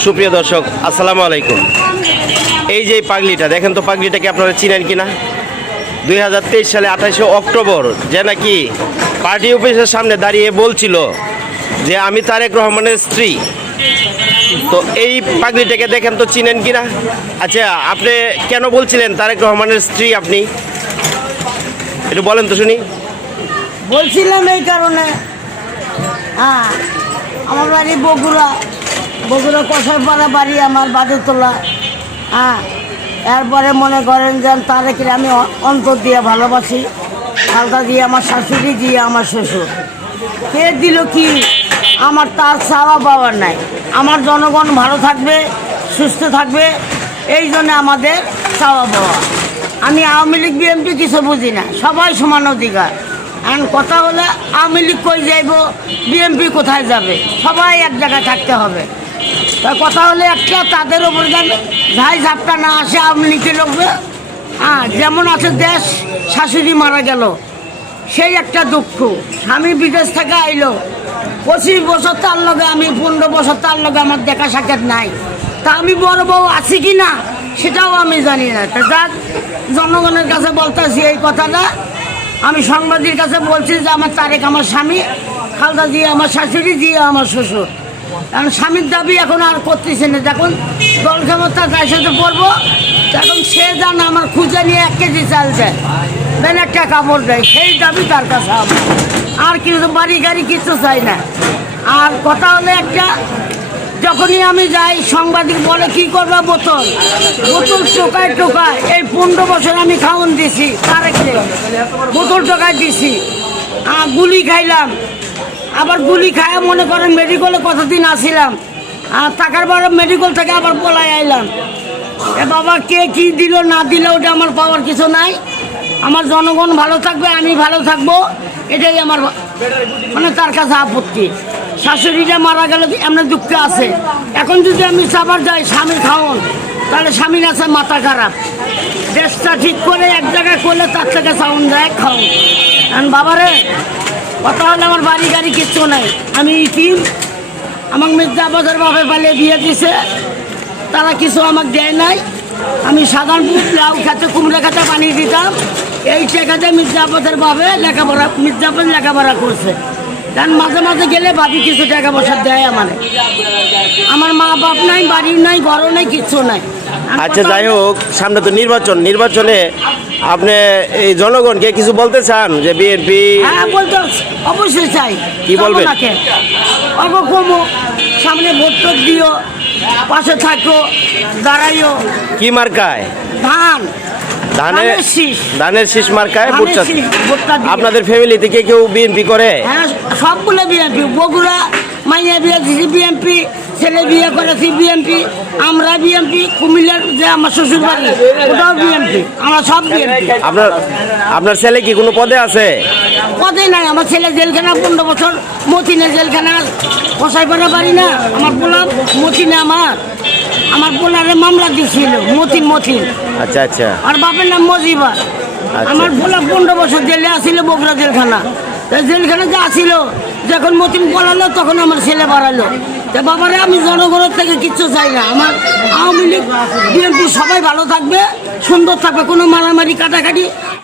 সুপ্রিয় দর্শক আসসালামু আলাইকুম। এই যে পাগলিটা দেখেন তো, পাগলিটাকে আপনারা চিনেন কিনা? 2023 সালে 28শে অক্টোবর যে নাকি পার্টি অফিসের সামনে দাঁড়িয়ে বলছিল যে আমি তারেক রহমানের স্ত্রী। তো এই পাগলিটাকে দেখেন তো চিনেন কিনা? আচ্ছা, আপনি কেন বলছিলেন তারেক রহমানের স্ত্রী আপনি? একটু বলেন তো শুনি। বলছিলাম এই কারণে, হ্যাঁ, আমার বাড়ি বগুড়া কষাইপাড়া বাড়ি, আমার বাজুতলা। হ্যাঁ, এরপরে মনে করেন যে তারেকের আমি অন্তর দিয়ে ভালোবাসি, আলতা দিয়ে আমার শাশুড়ি দিয়ে আমার শ্বশুর। কে দিল কি, আমার তার চাওয়া পাওয়ার নাই। আমার জনগণ ভালো থাকবে, সুস্থ থাকবে, এই জন্য আমাদের চাওয়া পাওয়া। আমি আওয়ামী লীগ বিএনপি কিছু বুঝি না, সবাই সমান অধিকার। এখন কথা হলে আওয়ামী লীগ কই যাইব, বিএনপি কোথায় যাবে, সবাই এক জায়গায় থাকতে হবে। তা কথা হলে একটা, তাদের ওপর যেন ঝাই ঝাপটা না আসে আওয়ামী লীগের লোকবে। হ্যাঁ, যেমন আছে দেশ, শাশুড়ি মারা গেল, সেই একটা দুঃখ। স্বামী বিদেশ থেকে আইলো, 25 বছর তার লগে, আমি 15 বছর তার লগে আমার দেখা সাক্ষাৎ নাই। তা আমি বড় বউ আছি কি না সেটাও আমি জানি না। তা যাক, জনগণের কাছে বলতেছি এই কথাটা। আমি সাংবাদিকের কাছে বলছি যে আমার তারেক আমার স্বামী, খালদা দিয়ে আমার শাশুড়ি দিয়ে আমার শ্বশুর। কারণ স্বামীর দাবি এখন আর করতেছে না। যখন দল ক্ষমতা তার সাথে পড়বো, তখন সে জান আমার খুঁজে নিয়ে 1 কেজি চাল দেয়, দেন একটা কাপড় দেয়, সেই দাবি তার কাছে আমার। আর কিন্তু বাড়ি গাড়ি কিছু চাই না। আর কথা হলে একটা, যখনই আমি যাই সাংবাদিক বলে কি করবো, বোতল টোকায় এই 15 বছর আমি খাওয়ান দিছি তারেকরে, বোতল টোকায় দিছি। গুলি খাইলাম, আবার গুলি খায় মনে করেন মেডিকেলে কতদিন আসিলাম, আর টাকার বড় মেডিকেল থেকে আবার পলাই আইলাম। এ বাবা, কে কি দিল না দিল ওটা আমার পাওয়ার কিছু নাই। আমার জনগণ ভালো থাকবে, আমি ভালো থাকবো, এটাই আমার মানে তার কাছে আপত্তি। শাশুড়িটা মারা গেল এমন দুঃখ আছে। এখন যদি আমি সাবার যাই স্বামী খাওন, তাহলে স্বামীর আছে মাথা খারাপ। দেশটা ঠিক করে এক জায়গায় করলে তার থেকে সাউন্ড দেয় খাওন। কারণ বাবারে কথা হলে আমার বাড়ি গাড়ি কিচ্ছু নাই, আমি ইতিম। আমাকে মির্জাবাজার বাপের পালিয়ে দিয়ে দিছে, তারা কিছু আমাকে দেয় নাই। আমি সাধারণপুর লাউ খেতে, কুমড়া খেতে বানিয়ে দিতাম। এই টাকাতে মির্জাবাজার বাপে লেখাপড়া করছে। কারণ মাঝে মাঝে গেলে ভাবি কিছু টাকা পয়সা দেয় আমার মা বাপ নাই, বাড়ি নাই, ঘরও নাই, কিচ্ছু নাই। আচ্ছা, যাই হোক, সামনে তো নির্বাচনে আপনি এই জনগণকে কিছু বলতে চান যে বিএনপি? হ্যাঁ, বলতে অবশ্যই চাই। কি বলবেন? কমো, সামনে ভোট দিও, পাশে থাকো, দাঁড়াইও। কি মার্কায়? ধানের শীষ মার্কায় ভোটটা। আপনাদের ফ্যামিলি থেকে কেউ বিএনপি করে? হ্যাঁ, সবগুলো বিএনপি। বগুড়া মাইয়া বিয়ে দিয়েছি বিএনপি, ছেলে বিয়ে করেছি বিএনপি, আমরা বিএনপি। কুমিল্লার যে আমার শ্বশুর বাড়ি, ওটাও বিএনপি। আমরা সব বিএনপি। আপনার ছেলে কি কোনো পদে আছে? পদে নাই, আমার ছেলে জেলখানা 15 বছর, মতিনে জেলখানা, কষাইপাড়া বাড়ি না আমার বললাম, মতিনে আমার বোলারে মামলা দিয়েছিল, মতিন। আচ্ছা আচ্ছা। আর বাপের নাম মজিবা। আমার বোলা 15 বছর জেলে আসিল, বগুড়া জেলখানা। জেলখানা যে আসিল, যখন মতিন পড়ালো তখন আমার ছেলে বাড়ালো। তা বাবারে, আমি জনগণের থেকে কিচ্ছু চাই না। আমার আওয়ামী লীগ বিএনপি সবাই ভালো থাকবে, সুন্দর থাকবে, কোনো মারামারি কাটাকাটি